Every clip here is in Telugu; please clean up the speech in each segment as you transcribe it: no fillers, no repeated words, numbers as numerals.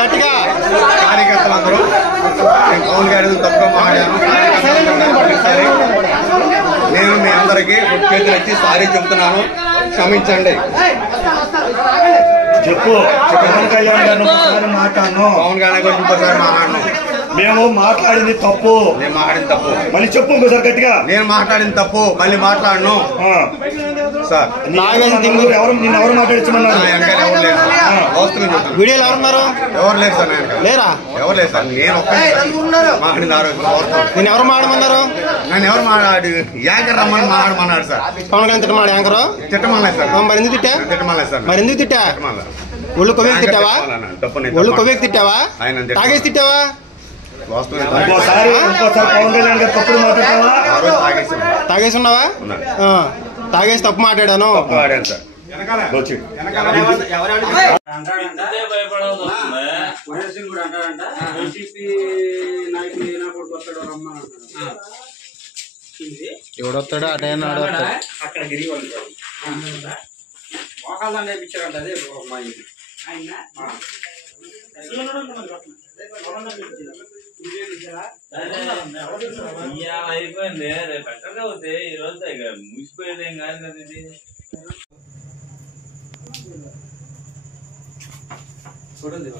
గట్టిగా కార్యకర్తలందరూ పవన్ గారి తప్పుగా మాట్లాడాను. నేను మీ అందరికీ చేతులు ఇచ్చి సారీ చెప్తున్నాను, క్షమించండి. చెప్పు. పవన్ కళ్యాణ్ గారిని మాట్లాడను. పవన్ కళ్యాణ్ గారు ఇంకోసారి మాట్లాడను. మేము మాట్లాడింది తప్పు. నేను మాట్లాడింది తప్పు. మళ్ళీ చెప్పు ఇంకోసారి గట్టిగా. నేను మాట్లాడింది తప్పు, మళ్ళీ మాట్లాడను సార్. ఎవరు మాట్లాడించమన్నారు? వీడియోలు ఎవరున్నారు? ఎవరు లేరు సార్. లేరా? ఎవరు లేదు సార్. నేను మాట్లాడింది నేను ఎవరు మాట్లాడమన్నారు? నన్ను ఎవరు మాట్లాడి యాంకర్ రమ్మని మాట్లాడమన్నాడు సార్. పవన్ కళ్యాణ్ తిట్టమాడు యాంకరు? తిట్టమలేదు సార్. మరి ఎందుకు తిట్టా? తిట్టమలేదు సార్. మరి ఎందుకు తిట్టా? ఒళ్ళు కొవ్వేకి తిట్టావా? ఒళ్ళు కొవ్వేకి తిట్టావా? తాగేసి తిట్టావా? ఇంకోసారి పవన్ కళ్యాణ్ గారు తప్పుడు మాట్లాడతావా? తాగేసి ఉన్నావా? తాగేసి తప్పు మాట్లాడాను సార్. ఎవడొస్తాడు అటే అక్కడ గిరి మోకాలు నేర్పించారంట. అదే అమ్మాయి అయిపోయింది. రేపు ఎక్కడికి అవుతాయి ఈ రోజు ముగిసిపోయేది ఏం కాదు కదా ఇది. చూడండి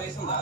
వేసిందా